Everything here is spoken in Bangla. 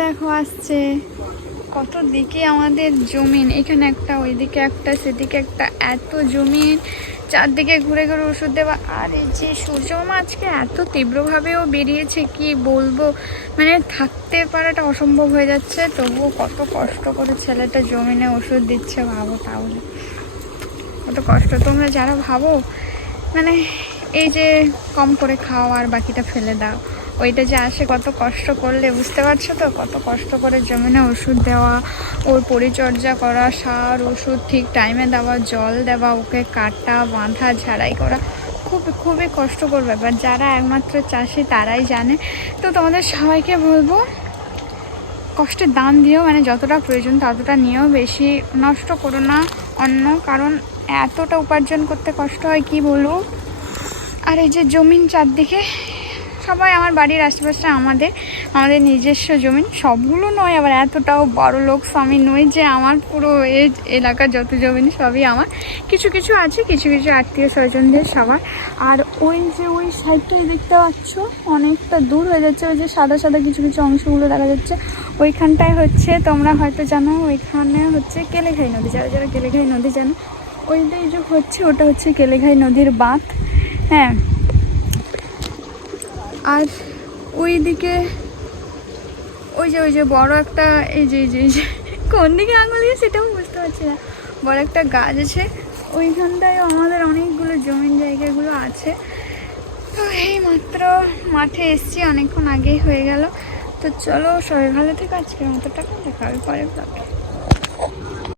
দেখো আসছে, কত দিকে আমাদের জমিন, এখানে একটা, ওইদিকে একটা, সেদিকে একটা, এত জমিন, চারদিকে ঘুরে ঘুরে ওষুধ দেওয়া। আর এই যে সূর্যমামা আজকে এত তীব্রভাবেও বেরিয়েছে, কি বলবো, মানে থাকতে পারাটা অসম্ভব হয়ে যাচ্ছে। তবুও কত কষ্ট করে ছেলেটা জমিনে ওষুধ দিচ্ছে, ভাবো তাহলে কত কষ্ট। তোমরা যারা ভাবো মানে এই যে কম করে খাও আর বাকিটা ফেলে দাও, ওইটা যে আসে কত কষ্ট করলে, বুঝতে পারছো তো? কত কষ্ট করে জমিনে ওষুধ দেওয়া, ওর পরিচর্যা করা, সার ওষুধ ঠিক টাইমে দেওয়া, জল দেওয়া, ওকে কাটা বাঁধা ঝাড়াই করা, খুবই কষ্টকর ব্যাপার। যারা একমাত্র চাষি তারাই জানে। তো তোমাদের সবাইকে বলবো, কষ্টের দাম দিও, মানে যতটা প্রয়োজন ততটা নিয়েও, বেশি নষ্ট করো না অন্য, কারণ এতটা উপার্জন করতে কষ্ট হয় কি বলবো। আর এই যে জমিন চারদিকে, সবাই আমার বাড়ির আশেপাশে আমাদের নিজস্ব জমিন, সবগুলো নয়, আবার এতটাও বড় লোক আমি নই যে আমার পুরো এই এলাকার যত জমিন সবই আমার। কিছু কিছু আছে, কিছু কিছু আত্মীয় স্বজনদের সবার। আর ওই যে ওই সাইডটাই দেখতে পাচ্ছ অনেকটা দূর হয়ে যাচ্ছে, ওই যে সাদা সাদা কিছু কিছু অংশগুলো দেখা যাচ্ছে, ওইখানটায় হচ্ছে, তোমরা হয়তো জানো, ওইখানে হচ্ছে কেলেঘাই নদী। যারা যারা কেলেঘাই নদী জানো, ওইটাই যে হচ্ছে, ওটা হচ্ছে কেলেঘাই নদীর বাঁধ। হ্যাঁ, আর ওই দিকে ওই যে বড় একটা, এই যে কোন দিকে আঙুল দিয়ে সেটাও বুঝতে পারছি না, বড় একটা গাছ আছে, ওইখানটায় আমাদের অনেকগুলো জমিন জায়গাগুলো আছে। তো এই মাত্র মাঠে এসছি, অনেকক্ষণ আগেই হয়ে গেল। তো চলো, সবাই ভালো থেকে আজকের মতো টাকা দেখা হবে পরের ব্লগে।